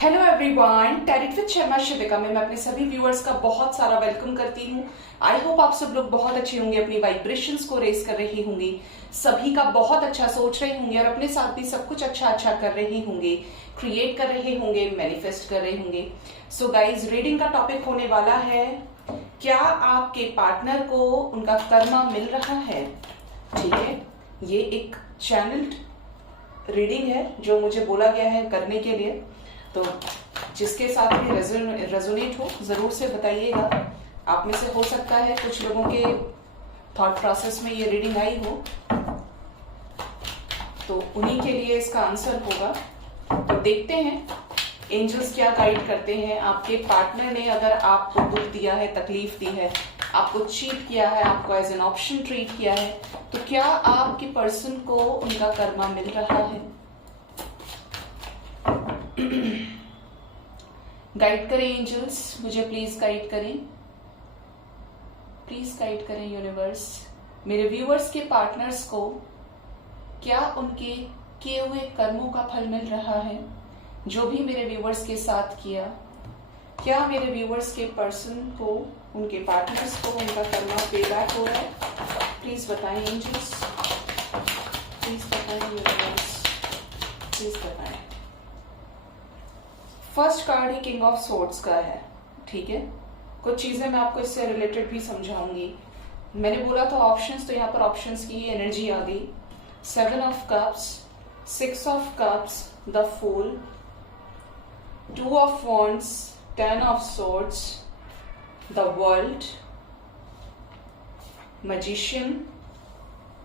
Hello everyone, टैरिट with Sharma शिविका में मैं अपने सभी व्यूअर्स का बहुत सारा वेलकम करती हूँ। आई होप आप सब लोग बहुत अच्छे होंगे, अपनी वाइब्रेशंस को रेस कर रहे होंगे, सभी का बहुत अच्छा सोच रहे होंगे और अपने साथ भी सब कुछ अच्छा अच्छा कर रहे होंगे, क्रिएट कर रहे होंगे, मैनिफेस्ट कर रहे होंगे। सो गाइज, रीडिंग का टॉपिक होने वाला है, क्या आपके पार्टनर को उनका कर्मा मिल रहा है। ठीक है, ये एक चैनल्ड रीडिंग है जो मुझे बोला गया है करने के लिए, तो जिसके साथ भी रेजोनेट हो जरूर से बताइएगा। आप में से हो सकता है कुछ लोगों के थॉट प्रोसेस में ये रीडिंग आई हो, तो उन्हीं के लिए इसका आंसर होगा। तो देखते हैं एंजल्स क्या गाइड करते हैं। आपके पार्टनर ने अगर आपको दुख दिया है, तकलीफ दी है, आपको चीट किया है, आपको एज एन ऑप्शन ट्रीट किया है, तो क्या आपके पर्सन को उनका कर्मा मिल रहा है। गाइड करें एंजल्स, मुझे प्लीज गाइड करें, प्लीज गाइड करें यूनिवर्स। मेरे व्यूअर्स के पार्टनर्स को क्या उनके किए हुए कर्मों का फल मिल रहा है, जो भी मेरे व्यूअर्स के साथ किया। क्या मेरे व्यूअर्स के पर्सन को, उनके पार्टनर्स को उनका कर्मा पे बैक हो रहा है। प्लीज बताएं एंजल्स, प्लीज बताएं यूनिवर्स, प्लीज बताएं। First card he king of swords का है। ठीक है, कुछ चीजें मैं आपको इससे रिलेटेड भी समझाऊंगी। मैंने बोला था ऑप्शंस, तो यहाँ पर ऑप्शंस की एनर्जी आ गई। 7 of cups, 6 of cups, the fool, 2 of wands, 10 of swords, the world, magician,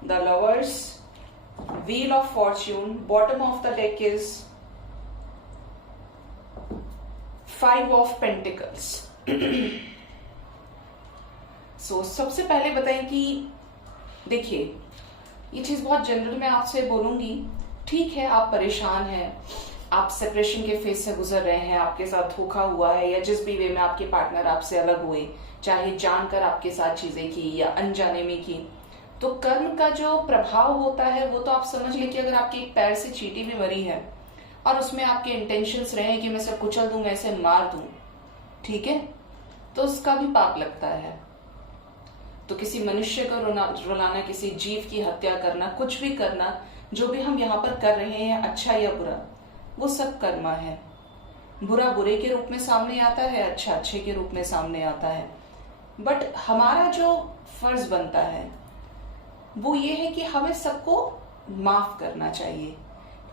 the lovers, wheel of fortune. Bottom of the deck is 5 of pentacles. So सबसे पहले बताएं कि देखिए, ये चीज बहुत जनरल मैं आपसे बोलूंगी। ठीक है, आप परेशान हैं, आप सेपरेशन के फेज से गुजर रहे हैं, आपके साथ धोखा हुआ है, या जिस भी वे में आपके पार्टनर आपसे अलग हुए, चाहे जानकर आपके साथ चीजें की या अनजाने में की, तो कर्म का जो प्रभाव होता है वो तो आप समझ लें कि अगर आपके एक पैर से चींटी भी मरी है और उसमें आपके इंटेंशंस रहे कि मैं इसे कुचल दूं, मैं इसे मार दूं, ठीक है, तो उसका भी पाप लगता है। तो किसी मनुष्य को रुलाना, किसी जीव की हत्या करना, कुछ भी करना, जो भी हम यहाँ पर कर रहे हैं, अच्छा या बुरा, वो सब कर्मा है। बुरा बुरे के रूप में सामने आता है, अच्छा अच्छे के रूप में सामने आता है। बट हमारा जो फर्ज बनता है वो ये है कि हमें सबको माफ करना चाहिए,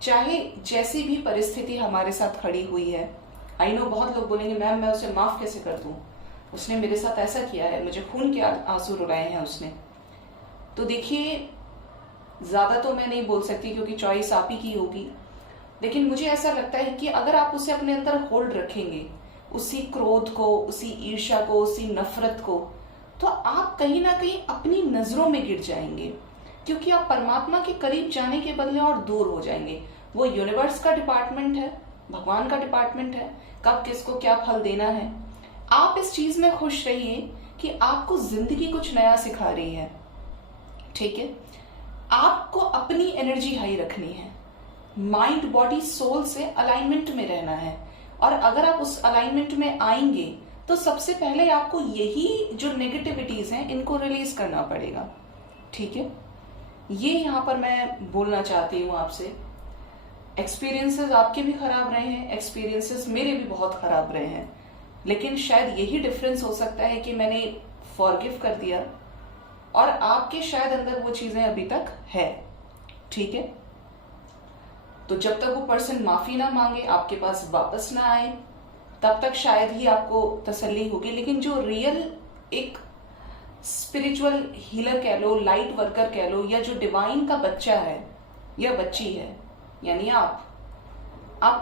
चाहे जैसी भी परिस्थिति हमारे साथ खड़ी हुई है। आई नो बहुत लोग बोलेंगे मैम मैं उसे माफ कैसे कर दूं, उसने मेरे साथ ऐसा किया है, मुझे खून के आंसू रुलाए हैं उसने। तो देखिए, ज्यादा तो मैं नहीं बोल सकती क्योंकि चॉइस आप ही की होगी, लेकिन मुझे ऐसा लगता है कि अगर आप उसे अपने अंदर होल्ड रखेंगे, उसी क्रोध को, उसी ईर्ष्या को, उसी नफरत को, तो आप कहीं ना कहीं अपनी नजरों में गिर जाएंगे, क्योंकि आप परमात्मा के करीब जाने के बदले और दूर हो जाएंगे। वो यूनिवर्स का डिपार्टमेंट है, भगवान का डिपार्टमेंट है, कब किसको क्या फल देना है। आप इस चीज में खुश रहिए कि आपको जिंदगी कुछ नया सिखा रही है। ठीक है, आपको अपनी एनर्जी हाई रखनी है, माइंड बॉडी सोल से अलाइनमेंट में रहना है, और अगर आप उस अलाइनमेंट में आएंगे तो सबसे पहले आपको यही जो नेगेटिविटीज हैं इनको रिलीज करना पड़ेगा। ठीक है, ये यहाँ पर मैं बोलना चाहती हूँ आपसे। एक्सपीरियंसेस आपके भी खराब रहे हैं, एक्सपीरियंसेस मेरे भी बहुत खराब रहे हैं, लेकिन शायद यही डिफरेंस हो सकता है कि मैंने फॉरगिव कर दिया और आपके शायद अंदर वो चीजें अभी तक है। ठीक है, तो जब तक वो पर्सन माफी ना मांगे, आपके पास वापस ना आए, तब तक शायद ही आपको तसल्ली होगी। लेकिन जो रियल एक स्पिरिचुअल हीलर कह लो, लाइट वर्कर कह लो, या जो डिवाइन का बच्चा है या बच्ची है, यानी आप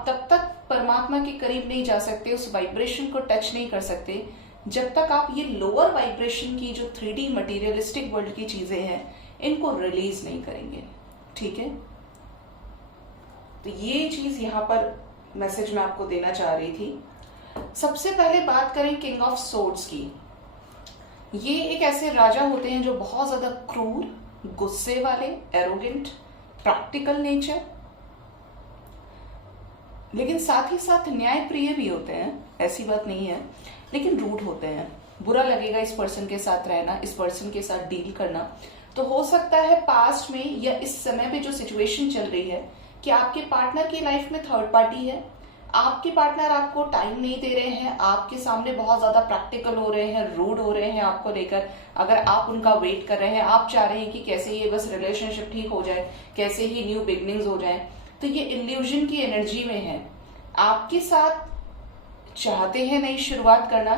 तब तक परमात्मा के करीब नहीं जा सकते, उस वाइब्रेशन को टच नहीं कर सकते, जब तक आप ये लोअर वाइब्रेशन की जो 3D मटीरियलिस्टिक वर्ल्ड की चीजें हैं इनको रिलीज नहीं करेंगे। ठीक है, तो ये चीज यहाँ पर मैसेज मैं आपको देना चाह रही थी। सबसे पहले बात करें किंग ऑफ सोर्ड्स की। ये एक ऐसे राजा होते हैं जो बहुत ज्यादा क्रूर, गुस्से वाले, एरोगेंट, प्रैक्टिकल नेचर, लेकिन साथ ही साथ न्याय प्रिय भी होते हैं, ऐसी बात नहीं है, लेकिन रूड होते हैं। बुरा लगेगा इस पर्सन के साथ रहना, इस पर्सन के साथ डील करना। तो हो सकता है पास्ट में या इस समय पे जो सिचुएशन चल रही है कि आपके पार्टनर की लाइफ में थर्ड पार्टी है, आपके पार्टनर आपको टाइम नहीं दे रहे हैं, आपके सामने बहुत ज्यादा प्रैक्टिकल हो रहे हैं, रूड हो रहे हैं आपको लेकर। अगर आप उनका वेट कर रहे हैं, आप चाह रहे हैं कि कैसे ये बस रिलेशनशिप ठीक हो जाए, कैसे ही न्यू बिगनिंग्स हो जाए, तो ये इल्यूजन की एनर्जी में है। आपके साथ चाहते हैं नई शुरुआत करना,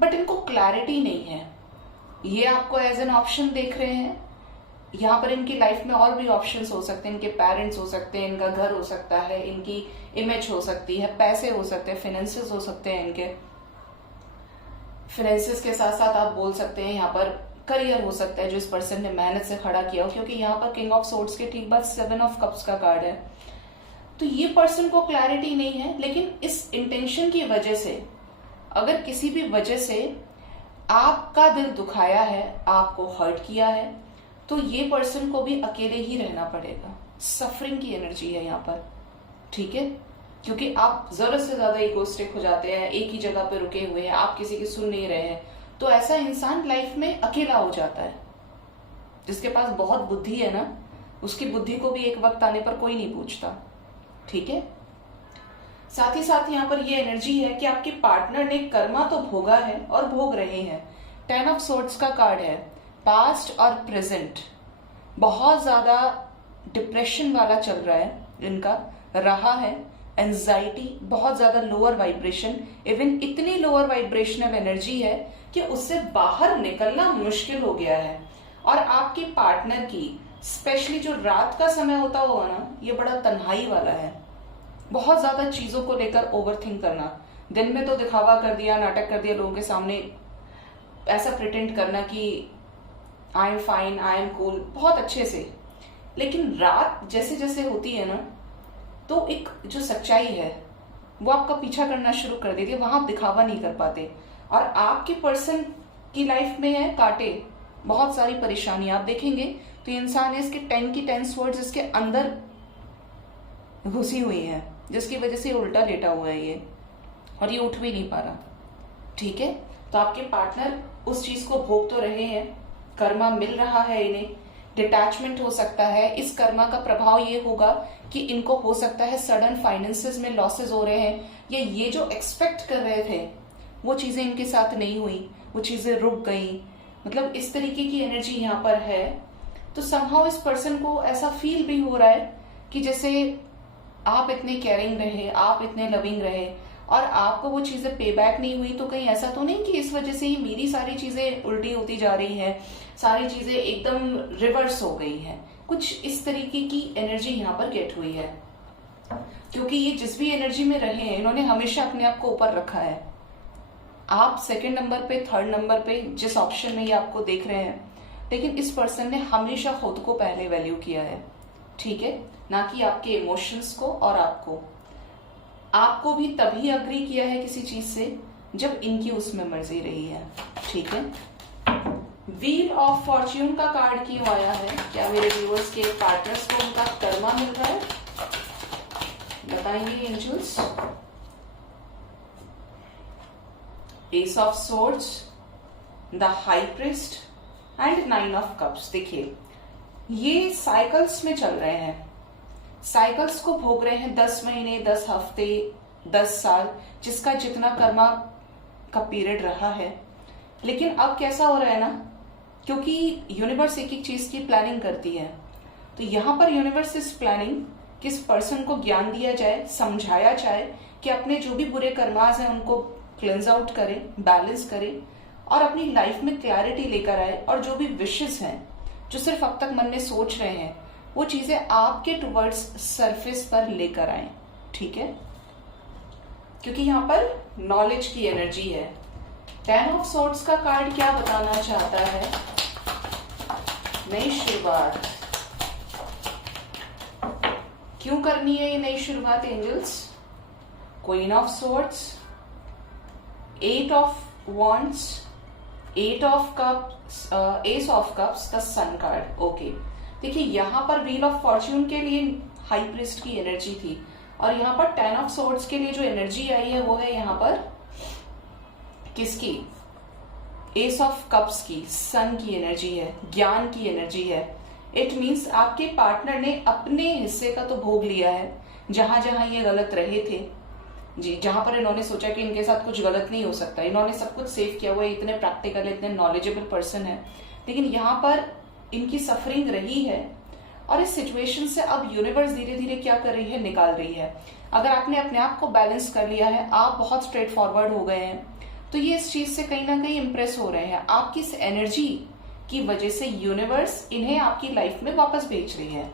बट इनको क्लैरिटी नहीं है। ये आपको एज एन ऑप्शन देख रहे हैं। यहाँ पर इनकी लाइफ में और भी ऑप्शंस हो सकते हैं, इनके पेरेंट्स हो सकते हैं, इनका घर हो सकता है, इनकी इमेज हो सकती है, पैसे हो सकते हैं, फाइनेंसेस हो सकते हैं इनके। फाइनेंसेस के साथ साथ आप बोल सकते हैं यहाँ पर करियर हो सकता है जो इस पर्सन ने मेहनत से खड़ा किया हो, क्योंकि यहाँ पर किंग ऑफ सोर्ड्स के ठीक बाद 7 ऑफ कप्स का कार्ड है। तो ये पर्सन को क्लैरिटी नहीं है, लेकिन इस इंटेंशन की वजह से, अगर किसी भी वजह से आपका दिल दुखाया है, आपको हर्ट किया है, तो ये पर्सन को भी अकेले ही रहना पड़ेगा। सफरिंग की एनर्जी है यहाँ पर, ठीक है, क्योंकि आप जरूरत से ज्यादा इगोस्टिक हो जाते हैं, एक ही जगह पे रुके हुए हैं, आप किसी की सुन नहीं रहे हैं, तो ऐसा इंसान लाइफ में अकेला हो जाता है। जिसके पास बहुत बुद्धि है ना, उसकी बुद्धि को भी एक वक्त आने पर कोई नहीं पूछता, ठीक है। साथ ही साथ यहाँ पर ये एनर्जी है कि आपके पार्टनर ने कर्मा तो भोगा है और भोग रहे हैं। 10 ऑफ सोर्ड्स का कार्ड है। पास्ट और प्रेजेंट बहुत ज्यादा डिप्रेशन वाला चल रहा है इनका, रहा है। एंजाइटी, बहुत ज्यादा लोअर वाइब्रेशन, इवन इतनी लोअर वाइब्रेशनल एनर्जी है कि उससे बाहर निकलना मुश्किल हो गया है। और आपके पार्टनर की स्पेशली जो रात का समय होता होगा ना, ये बड़ा तन्हाई वाला है। बहुत ज्यादा चीजों को लेकर ओवरथिंक करना। दिन में तो दिखावा कर दिया, नाटक कर दिया, लोगों के सामने ऐसा प्रिटेंड करना कि I am fine, I am cool, बहुत अच्छे से। लेकिन रात जैसे जैसे होती है ना, तो एक जो सच्चाई है वो आपका पीछा करना शुरू कर देती है, वहां आप दिखावा नहीं कर पाते। और आपके पर्सन की लाइफ में है कांटे, बहुत सारी परेशानी। आप देखेंगे तो ये इंसान है, इसके 10 की 10 स्वर्ड्स इसके अंदर घुसी हुई है, जिसकी वजह से उल्टा लेटा हुआ है ये, और ये उठ भी नहीं पा रहा, ठीक है। तो आपके पार्टनर उस चीज को भोग तो रहे हैं, कर्मा मिल रहा है इन्हें, डिटैचमेंट हो सकता है। इस कर्मा का प्रभाव ये होगा कि इनको हो सकता है सडन फाइनेंसेस में लॉसेस हो रहे हैं, या ये जो एक्सपेक्ट कर रहे थे वो चीजें इनके साथ नहीं हुई, वो चीजें रुक गई, मतलब इस तरीके की एनर्जी यहाँ पर है। तो समहाउ इस पर्सन को ऐसा फील भी हो रहा है कि जैसे आप इतने केयरिंग रहे, आप इतने लविंग रहे, और आपको वो चीजें पे बैक नहीं हुई, तो कहीं ऐसा तो नहीं कि इस वजह से ही मेरी सारी चीजें उल्टी होती जा रही है, सारी चीजें एकदम रिवर्स हो गई हैं। कुछ इस तरीके की एनर्जी यहाँ पर गेट हुई है, क्योंकि ये जिस भी एनर्जी में रहे हैं, इन्होंने हमेशा अपने आप को ऊपर रखा है। आप सेकंड नंबर पे, थर्ड नंबर पे, जिस ऑप्शन में ये आपको देख रहे हैं, लेकिन इस पर्सन ने हमेशा खुद को पहले वैल्यू किया है, ठीक है, ना कि आपके इमोशंस को। और आपको भी तभी अग्री किया है किसी चीज से जब इनकी उसमें मर्जी रही है, ठीक है। व्हील ऑफ फॉर्च्यून का कार्ड क्यों आया है? क्या मेरे व्यूअर्स के पार्टनर्स को उनका कर्मा मिल रहा है? बताएंगे angels. Ace of swords, the high priest and 9 of cups. देखिए ये साइकिल्स में चल रहे हैं, साइकिल्स को भोग रहे हैं, 10 महीने, 10 हफ्ते, 10 साल, जिसका जितना कर्मा का पीरियड रहा है। लेकिन अब कैसा हो रहा है ना, क्योंकि यूनिवर्स एक एक चीज की प्लानिंग करती है, तो यहां पर यूनिवर्स इस प्लानिंग किस पर्सन को ज्ञान दिया जाए, समझाया जाए कि अपने जो भी बुरे कर्मास हैं उनको क्लेंज आउट करे, बैलेंस करे, और अपनी लाइफ में क्लैरिटी लेकर आए। और जो भी विशेस हैं, जो सिर्फ अब तक मन में सोच रहे हैं, वो चीजें आपके टुवर्ड्स सरफेस पर लेकर आए, ठीक है, क्योंकि यहाँ पर नॉलेज की एनर्जी है। 10 ऑफ सोर्ड्स का कार्ड क्या बताना चाहता है? नई शुरुआत क्यों करनी है ये नई शुरुआत angels? Queen of swords, 8 of wands, 8 of cups, ace of cups, the sun card. Okay, देखिए यहाँ पर व्हील ऑफ फॉर्च्यून के लिए हाई प्रिस्ट की एनर्जी थी, और यहाँ पर 10 ऑफ सोर्ड्स के लिए जो एनर्जी आई है वो है यहाँ पर किसकी, एस ऑफ कप्स की, सन की एनर्जी है, ज्ञान की एनर्जी है। इट मीन्स आपके पार्टनर ने अपने हिस्से का तो भोग लिया है, जहां जहां ये गलत रहे थे जी, जहां पर इन्होंने सोचा कि इनके साथ कुछ गलत नहीं हो सकता, इन्होंने सब कुछ सेव किया हुआ है, इतने प्रैक्टिकल इतने नॉलेजेबल पर्सन है, लेकिन यहाँ पर इनकी सफरिंग रही है और इस सिचुएशन से अब यूनिवर्स धीरे धीरे क्या कर रही है, निकाल रही है। अगर आपने अपने आप को बैलेंस कर लिया है, आप बहुत स्ट्रेट फॉरवर्ड हो गए हैं, तो ये इस चीज से कहीं ना कहीं इंप्रेस हो रहे हैं। आपकी इस एनर्जी की वजह से यूनिवर्स इन्हें आपकी लाइफ में वापस भेज रही है।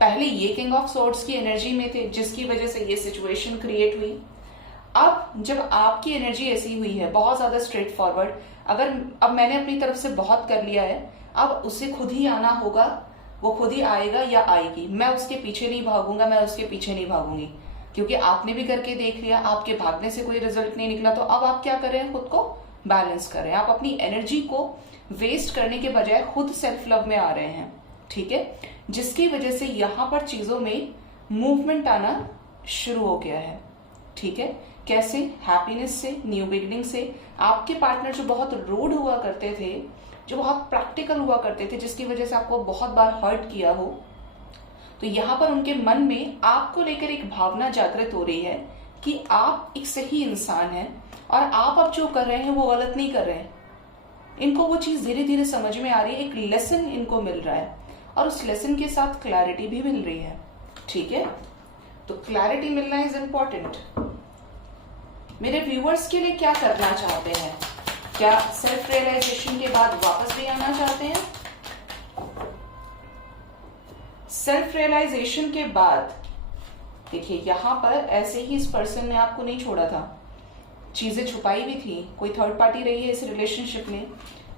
पहले ये किंग ऑफ सोर्ड्स की एनर्जी में थे, जिसकी वजह से ये सिचुएशन क्रिएट हुई। अब जब आपकी एनर्जी ऐसी हुई है, बहुत ज्यादा स्ट्रेट फॉरवर्ड, अगर अब मैंने अपनी तरफ से बहुत कर लिया है, अब उसे खुद ही आना होगा, वो खुद ही आएगा या आएगी, मैं उसके पीछे नहीं भागूंगा, मैं उसके पीछे नहीं भागूंगी, क्योंकि आपने भी करके देख लिया, आपके भागने से कोई रिजल्ट नहीं निकला, तो अब आप क्या कर रहे हैं, खुद को बैलेंस कर रहे हैं। आप अपनी एनर्जी को वेस्ट करने के बजाय खुद सेल्फ लव में आ रहे हैं, ठीक है, जिसकी वजह से यहां पर चीजों में मूवमेंट आना शुरू हो गया है, ठीक है। कैसे, हैप्पीनेस से, न्यू बिगिनिंग से। आपके पार्टनर जो बहुत रूड हुआ करते थे, जो बहुत प्रैक्टिकल हुआ करते थे, जिसकी वजह से आपको बहुत बार हर्ट किया हो, तो यहाँ पर उनके मन में आपको लेकर एक भावना जागृत हो रही है कि आप एक सही इंसान हैं और आप अब जो कर रहे हैं वो गलत नहीं कर रहे हैं। इनको वो चीज धीरे धीरे समझ में आ रही है, एक लेसन इनको मिल रहा है और उस लेसन के साथ क्लैरिटी भी मिल रही है, ठीक है। तो क्लैरिटी मिलना इज इंपॉर्टेंट। मेरे व्यूअर्स के लिए क्या करना चाहते हैं, क्या सेल्फ रियलाइजेशन के बाद वापस भी आना चाहते हैं? सेल्फ रियलाइजेशन के बाद देखिए, यहां पर ऐसे ही इस पर्सन ने आपको नहीं छोड़ा था, चीजें छुपाई भी थी, कोई थर्ड पार्टी रही है इस रिलेशनशिप में,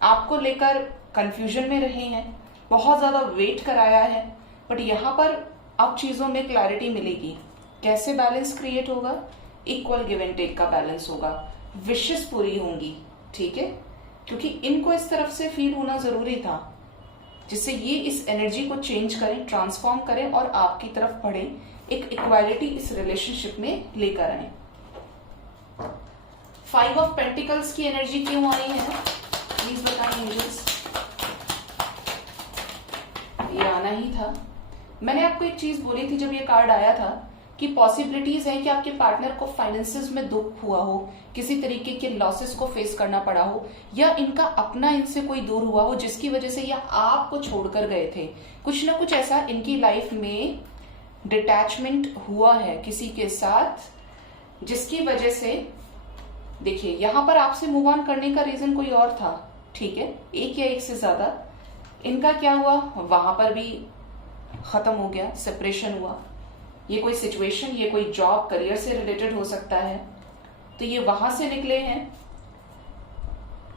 आपको लेकर कंफ्यूजन में रहे हैं, बहुत ज्यादा वेट कराया है, बट यहां पर अब चीजों में क्लैरिटी मिलेगी। कैसे बैलेंस क्रिएट होगा? इक्वल गिव एंड टेक का बैलेंस होगा, विशेष पूरी होंगी, ठीक है, क्योंकि इनको इस तरफ से फील होना जरूरी था, जिससे ये इस एनर्जी को चेंज करें, ट्रांसफॉर्म करें और आपकी तरफ बढ़े, एक इक्वालिटी इस रिलेशनशिप में लेकर आए। 5 ऑफ पेंटिकल्स की एनर्जी क्यों आई है, प्लीज बताएं एंजल्स। ये आना ही था। मैंने आपको एक चीज बोली थी जब ये कार्ड आया था कि पॉसिबिलिटीज है कि आपके पार्टनर को फाइनेंसेस में दुख हुआ हो, किसी तरीके के लॉसेस को फेस करना पड़ा हो, या इनका अपना इनसे कोई दूर हुआ हो, जिसकी वजह से ये आपको छोड़कर गए थे। कुछ ना कुछ ऐसा इनकी लाइफ में डिटैचमेंट हुआ है किसी के साथ, जिसकी वजह से देखिए यहां पर आपसे मूव ऑन करने का रीजन कोई और था, ठीक है, एक या एक से ज्यादा। इनका क्या हुआ, वहां पर भी खत्म हो गया, सेपरेशन हुआ। ये कोई सिचुएशन, ये कोई जॉब, करियर से रिलेटेड हो सकता है, तो ये वहां से निकले हैं,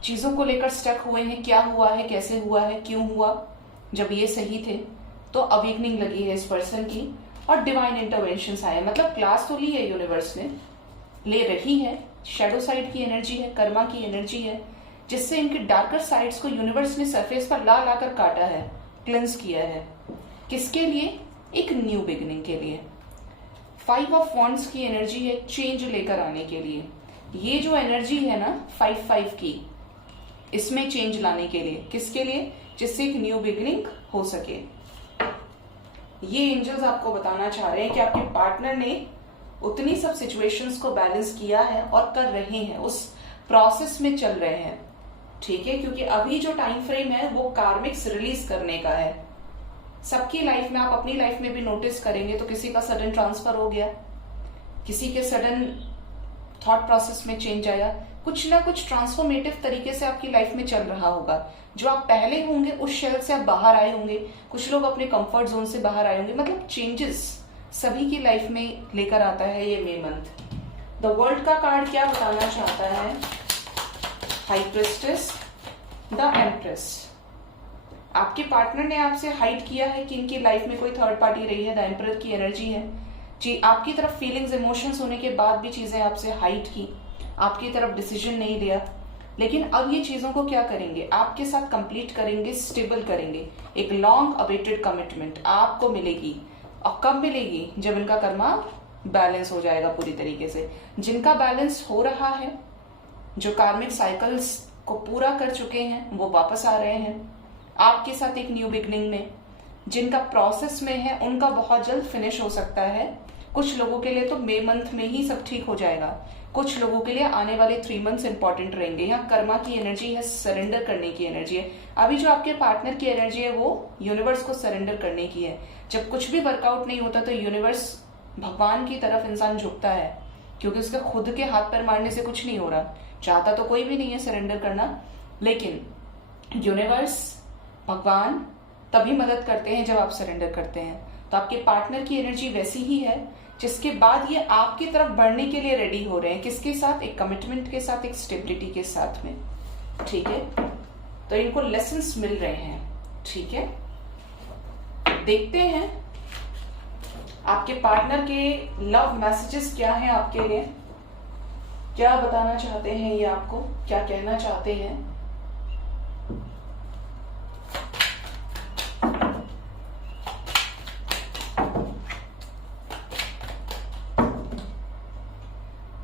चीजों को लेकर स्टक हुए हैं, क्या हुआ है, कैसे हुआ है, क्यों हुआ, जब ये सही थे। तो अवेकनिंग लगी है इस पर्सन की और डिवाइन इंटरवेंशन आए, मतलब क्लास तो ली है यूनिवर्स ने, ले रही है, शैडो साइड की एनर्जी है, कर्मा की एनर्जी है, जिससे इनके डार्कर साइड्स को यूनिवर्स ने सरफेस पर ला लाकर काटा है, क्लेंस किया है। किसके लिए? एक न्यू बिगिनिंग के लिए। 5 ऑफ वॉन्ड्स की एनर्जी है चेंज लेकर आने के लिए। ये जो एनर्जी है ना 5-5 की, इसमें चेंज लाने के लिए, किसके लिए? जिससे एक न्यू बिगिनिंग हो सके। ये एंजल्स आपको बताना चाह रहे हैं कि आपके पार्टनर ने उतनी सब सिचुएशंस को बैलेंस किया है और कर रहे हैं, उस प्रोसेस में चल रहे हैं, ठीक है, क्योंकि अभी जो टाइम फ्रेम है वो कार्मिक्स रिलीज करने का है। सबकी लाइफ में, आप अपनी लाइफ में भी नोटिस करेंगे तो किसी का सडन ट्रांसफर हो गया, किसी के सडन थॉट प्रोसेस में चेंज आया, कुछ ना कुछ ट्रांसफॉर्मेटिव तरीके से आपकी लाइफ में चल रहा होगा। जो आप पहले होंगे उस शेल से आप बाहर आए होंगे, कुछ लोग अपने कंफर्ट जोन से बाहर आए होंगे, मतलब चेंजेस सभी की लाइफ में लेकर आता है ये मे मंथ। द वर्ल्ड का कार्ड क्या बताना चाहता है? High priestess, the empress. आपके पार्टनर ने आपसे हाइड किया है कि इनकी लाइफ में कोई थर्ड पार्टी रही है, द एम्परर की एनर्जी है जी। आपकी तरफ फीलिंग्स, इमोशंस होने के बाद भी चीजें आपसे हाइड की, आपकी तरफ डिसीजन नहीं लिया, लेकिन अब ये चीजों को क्या करेंगे? आपके साथ कंप्लीट करेंगे, स्टेबल करेंगे। एक लॉन्ग अवेटेड कमिटमेंट आपको मिलेगी। और कब मिलेगी? जब इनका कर्मा बैलेंस हो जाएगा पूरी तरीके से। जिनका बैलेंस हो रहा है, जो कार्मिक साइकिल्स को पूरा कर चुके हैं, वो वापस आ रहे हैं आपके साथ एक न्यू बिगनिंग में। जिनका प्रोसेस में है उनका बहुत जल्द फिनिश हो सकता है। कुछ लोगों के लिए तो मई मंथ में ही सब ठीक हो जाएगा, कुछ लोगों के लिए आने वाले 3 मंथ्स इंपॉर्टेंट रहेंगे। यहाँ कर्मा की एनर्जी है, सरेंडर करने की एनर्जी है। अभी जो आपके पार्टनर की एनर्जी है वो यूनिवर्स को सरेंडर करने की है। जब कुछ भी वर्कआउट नहीं होता तो यूनिवर्स, भगवान की तरफ इंसान झुकता है, क्योंकि उसके खुद के हाथ पैर मारने से कुछ नहीं हो रहा। चाहता तो कोई भी नहीं है सरेंडर करना, लेकिन यूनिवर्स, भगवान तभी मदद करते हैं जब आप सरेंडर करते हैं। तो आपके पार्टनर की एनर्जी वैसी ही है, जिसके बाद ये आपकी तरफ बढ़ने के लिए रेडी हो रहे हैं। किसके साथ? एक कमिटमेंट के साथ, एक स्टेबिलिटी के साथ में। ठीक है, तो इनको लेसन्स मिल रहे हैं। ठीक है, देखते हैं आपके पार्टनर के लव मैसेजेस क्या हैं आपके लिए, क्या बताना चाहते हैं ये आपको, क्या कहना चाहते हैं।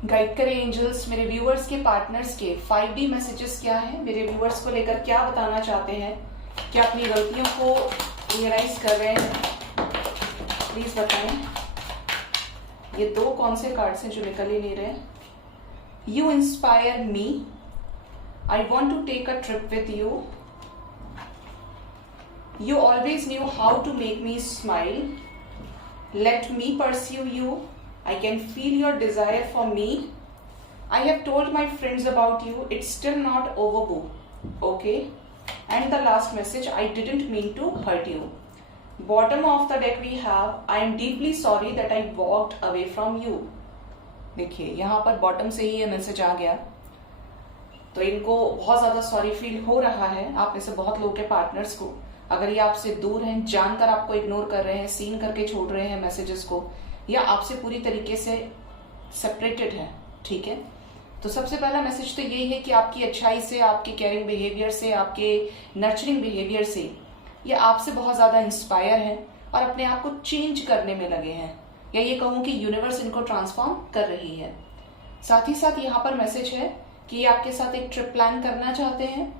गाइड करें एंजल्स, मेरे व्यूअर्स के पार्टनर्स के 5D मैसेजेस क्या हैं, मेरे व्यूअर्स को लेकर क्या बताना चाहते हैं, क्या अपनी गलतियों को रियलाइज कर रहे हैं, प्लीज बताएं। ये 2 कौन से कार्ड्स हैं जो निकल ही नहीं रहे। You inspire me, I want to take a trip with you, you always know how to make me smile, let me pursue you, I can feel your desire for me. I have told my friends about you. It's still not over, boo. Okay? And the last message, I didn't mean to hurt you. Bottom of the deck we have, I am deeply sorry that I walked away from you. देखिए यहाँ पर bottom से ही ये message आ गया, तो इनको बहुत ज्यादा सॉरी फील हो रहा है। आप में से बहुत लोगों के पार्टनर्स को, अगर ये आपसे दूर हैं, जानकर आपको इग्नोर कर रहे हैं, सीन करके छोड़ रहे हैं मैसेजेस को, या आपसे पूरी तरीके से सेपरेटेड है। ठीक है, तो सबसे पहला मैसेज तो यही है कि आपकी अच्छाई से, आपके केयरिंग बिहेवियर से, आपके नर्चरिंग बिहेवियर से ये आपसे बहुत ज्यादा इंस्पायर है और अपने आप को चेंज करने में लगे हैं, या ये कहूं कि यूनिवर्स इनको ट्रांसफॉर्म कर रही है। साथ ही साथ यहाँ पर मैसेज है कि ये आपके साथ एक ट्रिप प्लान करना चाहते हैं।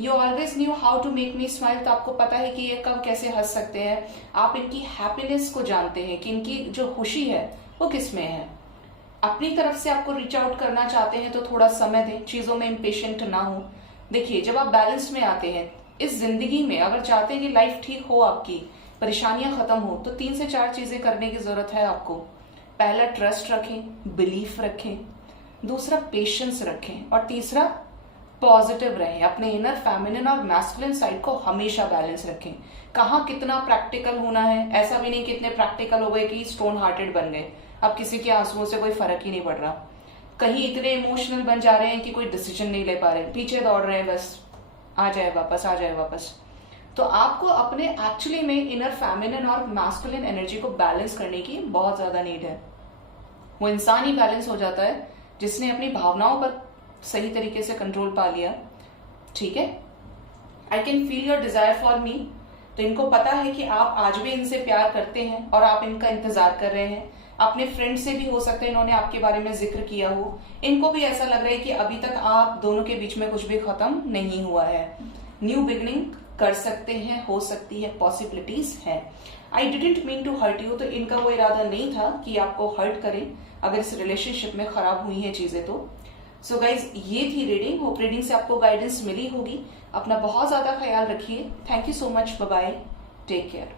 You always know how to make me smile, तो आपको पता है कि ये कब कैसे हंस सकते हैं। आप इनकी हैप्पीनेस को जानते हैं कि इनकी जो खुशी है वो किस में है। अपनी तरफ से आपको रीच आउट करना चाहते हैं तो थोड़ा समय दें, चीजों में इम्पेशेंट ना हो। देखिए, जब आप बैलेंस में आते हैं इस जिंदगी में, अगर चाहते हैं कि लाइफ ठीक हो, आपकी परेशानियां खत्म हो, तो 3 से 4 चीजें करने की जरूरत है आपको। पहला, ट्रस्ट रखें, बिलीफ रखें। दूसरा, पेशेंस रखें। और तीसरा, पॉजिटिव रहें। अपने इनर फेमिनिन और मैस्कुलिन साइड को हमेशा बैलेंस रखें। कहाँ कितना प्रैक्टिकल होना है, ऐसा भी नहीं कि इतने प्रैक्टिकल हो गए कि स्टोन हार्टेड बन गए, अब किसी के आंसुओं से कोई फर्क ही नहीं पड़ रहा। कहीं इतने इमोशनल बन जा रहे हैं कि कोई डिसीजन नहीं ले पा रहे, पीछे दौड़ रहे हैं, बस आ जाए वापस, आ जाए वापस। तो आपको अपने एक्चुअली में इनर फेमिनिन और मैस्कुलिन एनर्जी को बैलेंस करने की बहुत ज्यादा नीड है। वो इंसान ही बैलेंस हो जाता है जिसने अपनी भावनाओं पर सही तरीके से कंट्रोल पा लिया। ठीक है, I can feel your desire for me, तो इनको पता है कि आप आज भी इनसे प्यार करते हैं और आप इनका इंतजार कर रहे हैं। अपने फ्रेंड से भी हो सकता है इन्होंने आपके बारे में जिक्र किया हो, इनको भी ऐसा लग रहा है कि अभी तक आप दोनों के बीच में कुछ भी खत्म नहीं हुआ है। न्यू बिगनिंग कर सकते हैं, हो सकती है, पॉसिबिलिटीज है। I didn't mean to hurt you, तो इनका वो इरादा नहीं था कि आपको हर्ट करें अगर इस रिलेशनशिप में खराब हुई है चीजें तो। सो गाइज, ये थी रीडिंग। होप रीडिंग से आपको गाइडेंस मिली होगी। अपना बहुत ज्यादा ख्याल रखिए। Thank you so much, bye bye, take care.